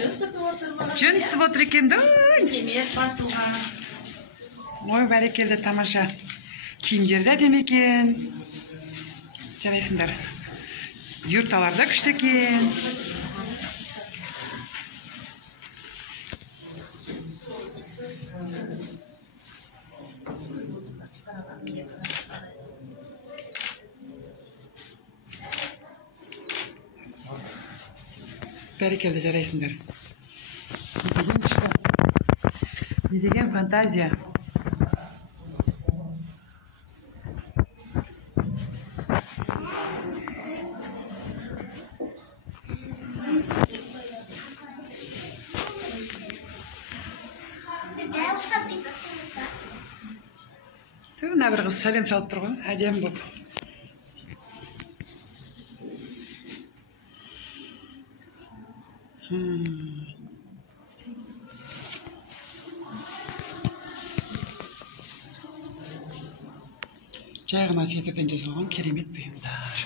Жөн тұтып отыр екен да. Кемет басуға. Ой, бәрекелді, тамаша. Киімдері де әдемі екен. Жарайсыңдар. Юрталар да күшті екен. Бәрекелді, жарайсыңдар. Не деген фантазия. Мына бір қыз сәлем салып тұр ғой, әдемі болып. Жай ғана фетрден жасалған керемет бұйымдар.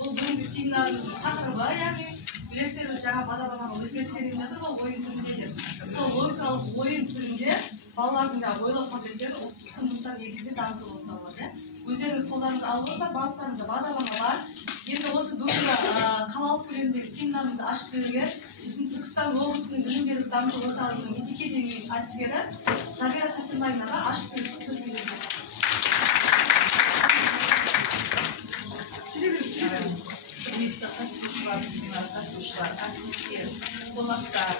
Бұл бүгінгі семинарымыздың тақырыбы, яғни білесіздер, жаңа бағдарламаның өзгерістері жатыр ғой, ойын түрінде. Сол логикалық ойын түрінде балалардың жаңа ойлау қабілеттері ұлттық құндылықтар негізінде дамытылып отырады. Өздеріңіз қолдарыңызды алып отырсыздар, барлықтарыңызда бағдарлама бар. Енді осы бүгінгі қалалық көлемдегі семинарымызды ашып беруге біздің Түркістан облысының білім беру дамыту орталығының мектепке дейінгі әдіскері Забира Сәрсенбаевнаға ашып беруге сөз беремін. Құрметті қатысушылар, семинар қатысушылар, әріптестер, қонақтар,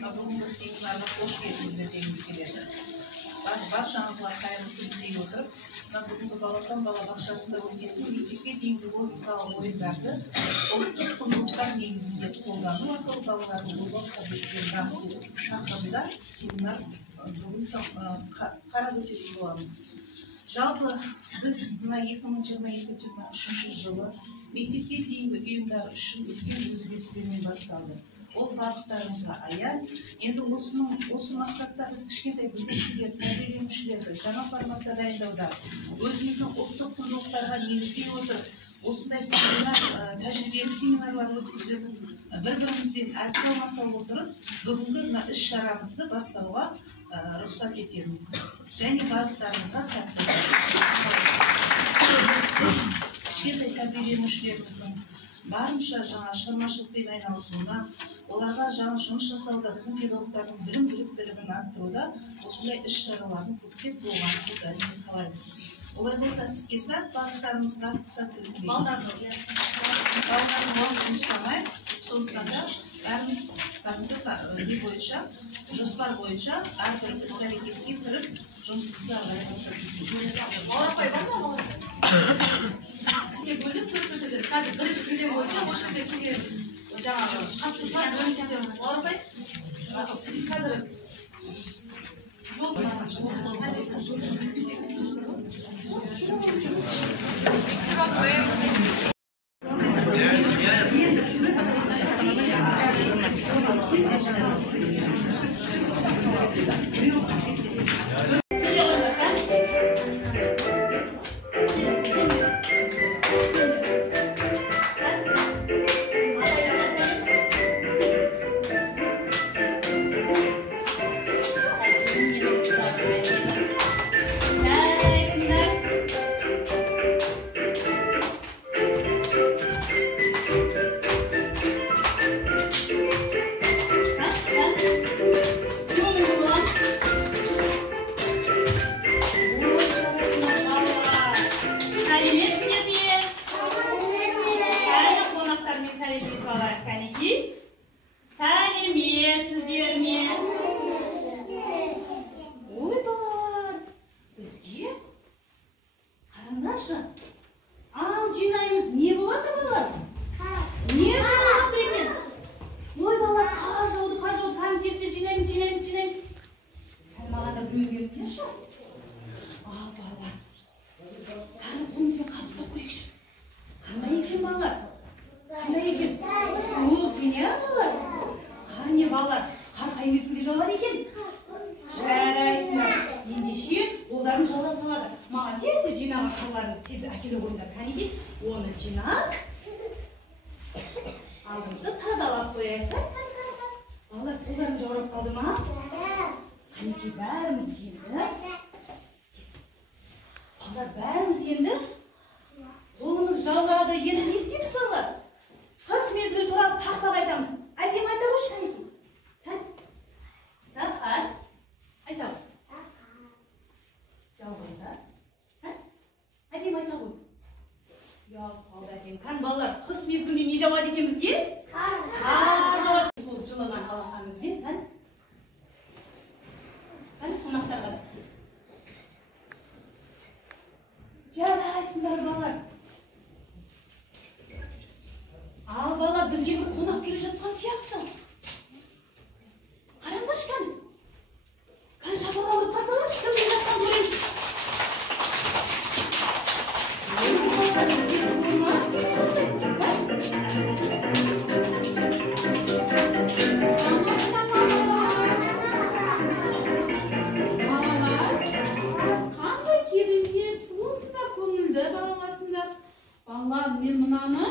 бүгінгі семинарға қош келдіңіздер дегіміз келеді. Баршаңызға қайырлы күн дей отырып, бүгінгі балапан балабақшасында өтетін мектепке дейінгі логикалық ойындарды ұлттық құндылықтар негізінде қолдану арқылы балалардың ойлау қабілеттерін дамыту тақырыбында семинар бүгін қарап өтетін боламыз. Жалпы біз мына 2022-2023 жылы мектепке дейінгі ұйымдар үшін үлкен өзгерістермен басталды. Ол барлықтарыңызға аян. Енді осы мақсатта біз кішкентай бүлдіршіндер, тәрбиеленушілерді жаңа форматта дайындауда өзіміздің ұлттық құндылықтарға негіздей отырып, осындай семинар, тәжірибелі семинарлар өткізіп, бір-бірімізбен әдіс алмаса отырып, бүгінгі мына іс-шарамызды бастауға рұқсат етемін. Және барлықтарыңызға сәттілік. Кішкентай тәрбиеленушілеріміздің барынша жаңа шығармашылықпен айналысуына, оларға жаңа жұмыс жасауда біздің педагогтардың білім біліктілігін арттыруда осындай іс-шаралардың көптеп болғанын біз әрине қалаймыз. Олай болса іске сәт, барлықтарымызға сәттілік тілеймін. Балалардың уақытын ұстамай, сондықтан да бәріміз кәдімгі бойынша, жоспар бойынша әрбір іс-әрекетке кіріп, жұмысымызды ары бастап сізге бөліп көрсетеді. Қазір бірінші кезең бойынша осы жерде келген жаңағы қатысушылар бірінші кезеңіз. Лаура апай, қазір қойыңдар. Кәнеки, оны жинап, алдымызды тазалап қояйық. Балалар, қолдарың жаурап қалды ма? Кәнеки, бәріміз енді. Балалар, бәріміз енді. Қолымыз жаурады. Енді не істейміз балалар? Қыс мезгілі туралы тақпақ айтамыз. Әдемі айта қойшы, кәнеки. Стақан. Айта қой. Жаурайды. Әдемі айта қой. Қалды әкем. Қан балалар, қыс мезгілінде не жауады екен бізге? Қар. Сол жылаған қалақанымызбен, қан қонақтарға. Жарайсыңдар балалар. Ал балалар, бізге бір қонақ келе жатқан сияқты. Қараңдаршы кән. Кән шапалған бір қарсаларшы кән келе жатқан көрейіз. Балалар, мен мынаны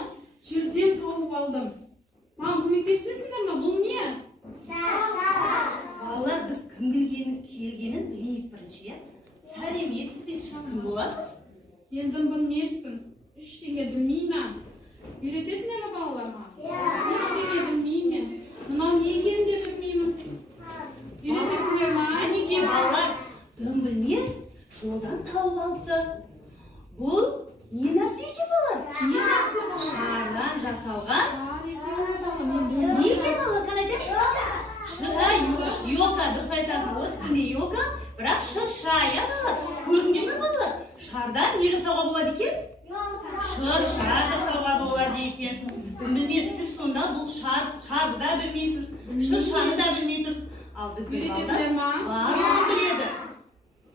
жерден тауып алдым. Маған көмектесесіңдер ме? Бұл не? Балалар, біз кім келгенін білейік бірінші. Сәлеметсіз бе, сіз кім боласыз? Мен дымбын неспін. Ештеңе білмеймін. Үйретесіңдер ме балаларға? Ештеңе білмеймін. Мынау не екенін де білмеймін. Үйретесіңдер ме? Әнеке балалар, дым білмес, жолдан тауып алды. Бұл не нәрсе екен балалар? Не нәрсе бұл? Шардан жасалған. Шар екен. Не екен балалар, қан айтайықшы? Елка, дұрыс айтасың, осы сізде елка, бірақ шырша, я балалар? Көрдіңдер ме балалар? Шардан не жасауға болады екен? Шырша жасауға болады екен. Білмейсіз, сонда бұл шарды да білмейсіз, шыршаны да білмей тұрсыз. Ал біздің балалар барлығын біледі.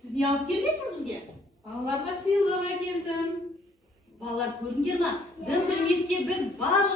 Сіз не алып келгенсіз бізге? Балаларға сыйлық әкелдім. Балалар, көрдіңдер ма? Дым білмеске біз барлығын